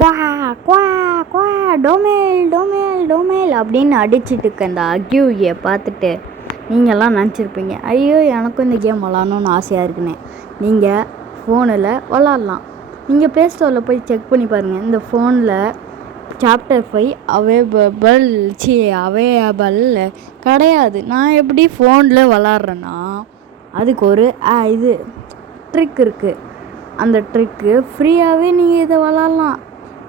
குவா குவா குவா டோமேல் டோமேல் டோமேல் அப்படின்னு அடிச்சுட்டு இருக்க அந்த அக்யூயை பார்த்துட்டு நீங்கள்லாம் நினச்சிருப்பீங்க, ஐயோ எனக்கும் இந்த கேம் விளாட்ணுன்னு ஆசையாக இருக்குன்னு. நீங்கள் ஃபோனில் விளாட்லாம். நீங்கள் ப்ளே ஸ்டோரில் போய் செக் பண்ணி பாருங்கள். இந்த ஃபோனில் சாப்டர் 5 அவைலபிள் கிடையாது. நான் எப்படி ஃபோனில் விளாட்றேன்னா அதுக்கு ஒரு இது ட்ரிக் இருக்குது. அந்த ட்ரிக்கு ஃப்ரீயாகவே நீங்கள் இதை விளாட்லாம்.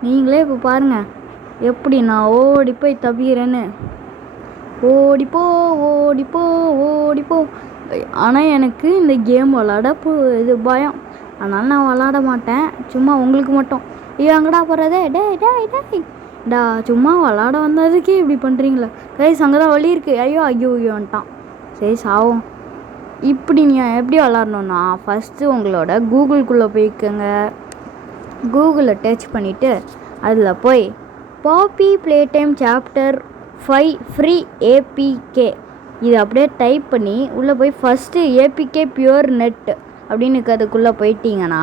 நீங்களே இப்போ பாருங்கள் எப்படி நான் ஓடி போய் தப்பிக்கிறேன்னு. ஓடிப்போ ஓடிப்போ ஓடிப்போ. ஆனால் எனக்கு இந்த கேம் விளாட இது பயம். அதனால் நான் விளாட மாட்டேன். சும்மா உங்களுக்கு மட்டும் ஐயோ அங்கடா போகிறதே டே டே டே டா சும்மா விளாட வந்ததுக்கே இப்படி பண்ணுறீங்களா கைஸ்? அங்கே தான் வழி இருக்குது. ஐயோ ஐயோன்ட்டான். சரி சாவும். இப்படி நீங்கள் எப்படி விளாட்ணுன்னா ஃபஸ்ட்டு உங்களோட கூகுள்குள்ளே போய்க்கோங்க. கூகுளில் டச் பண்ணிவிட்டு அதில் போய் Poppy Playtime chapter 5 free APK இது அப்படியே டைப் பண்ணி உள்ளே போய் ஃபஸ்ட்டு ஏபிகே பியூர் நெட் அப்படின்னு அதுக்குள்ளே போயிட்டீங்கன்னா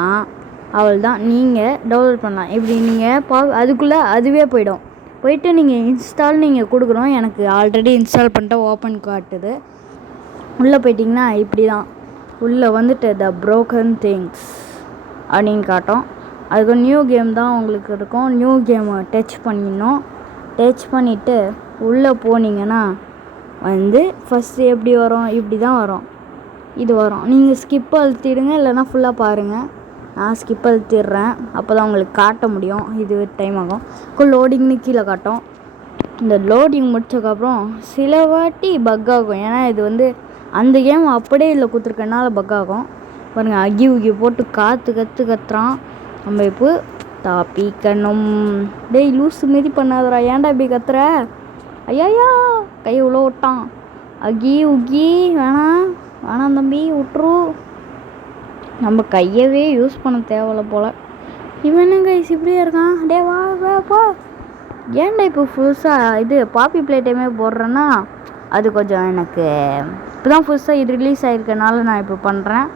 அவள் தான் நீங்கள் டவுன்லோட் பண்ணலாம். இப்படி நீங்கள் அதுக்குள்ளே அதுவே போயிட்டு நீங்கள் இன்ஸ்டால் நீங்கள் கொடுக்கணும். எனக்கு ஆல்ரெடி இன்ஸ்டால் பண்ணிட்டு ஓப்பன் காட்டுது. உள்ளே போயிட்டிங்கன்னா இப்படி தான் உள்ளே வந்துட்டு த ப்ரோக்கன் திங்ஸ் அப்படின்னு காட்டும். அதுக்கு நியூ கேம் தான் உங்களுக்கு இருக்கும். நியூ கேமை டச் பண்ணிடணும். டச் பண்ணிவிட்டு உள்ளே போனீங்கன்னா வந்து ஃபஸ்ட்டு எப்படி வரும், இப்படி தான் வரும். இது வரும். நீங்கள் ஸ்கிப் அழுத்திடுங்க, இல்லைனா ஃபுல்லாக பாருங்கள். நான் ஸ்கிப் அழுத்திடுறேன். அப்போ தான் உங்களுக்கு காட்ட முடியும். இது டைம் ஆகும். லோடிங்னு கீழே காட்டும். இந்த லோடிங் முடிச்சதுக்கப்புறம் சில வாட்டி பக் ஆகும். ஏன்னா இது வந்து அந்த கேம் அப்படியே இல்லை கொடுத்துருக்கனால பக் ஆகும். பாருங்கள் அகி போட்டு கத்துறான். நம்ம இப்போ தாப்பிக்கணும். டேய் லூஸு மாரி பண்ணாதடா, ஏன்டா இப்படி கத்துற? ஐயா கையை உள்ள விட்டான். அகி வேணாம் தம்பி விட்ரு. நம்ம கையவே யூஸ் பண்ண தேவையில்ல போல். இவன் என்ன கைஸ் இப்படியே இருக்கான்? டே வா போ. ஏன்டா இப்போ புதுசாக இது பாப்பி ப்ளே டைமே போடுறேன்னா அது கொஞ்சம் எனக்கு இப்போ தான் புதுசாக இது ரிலீஸ் ஆகிருக்கனால நான் இப்போ பண்ணுறேன்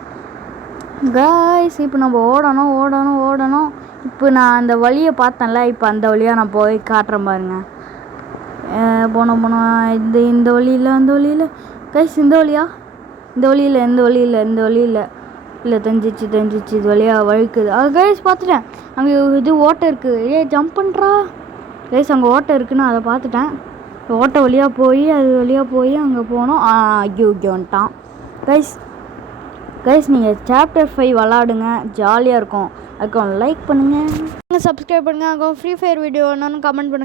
கைஸ். இப்போ நம்ம ஓடணும். இப்போ நான் அந்த வழியை பார்த்தேன்ல, இப்போ அந்த வழியாக நான் போய் காட்டுறேன் பாருங்க. போனோம் இந்த வழியில் கைஸ். இந்த வழியில் இல்லை தெரிஞ்சிச்சு இது வழியாக வழுக்குது. கைஸ் பார்த்துட்டேன். அங்கே இது ஓட்டை இருக்குது. ஜம்ப் பண்ணுறா கைஸ். அங்கே ஓட்டை இருக்குன்னு அதை பார்த்துட்டேன். ஓட்டை வழியாக போய் அங்கே போனோம். வந்துட்டான் கைஸ். நீங்கள் சாப்டர் 5 விளாடுங்க, ஜாலியாக இருக்கும். அதுக்கு லைக் பண்ணுங்கள், சப்ஸ்கிரைப் பண்ணுங்கள். ஃப்ரீ ஃபயர் வீடியோ என்னன்னு கமெண்ட் பண்ணுங்கள்.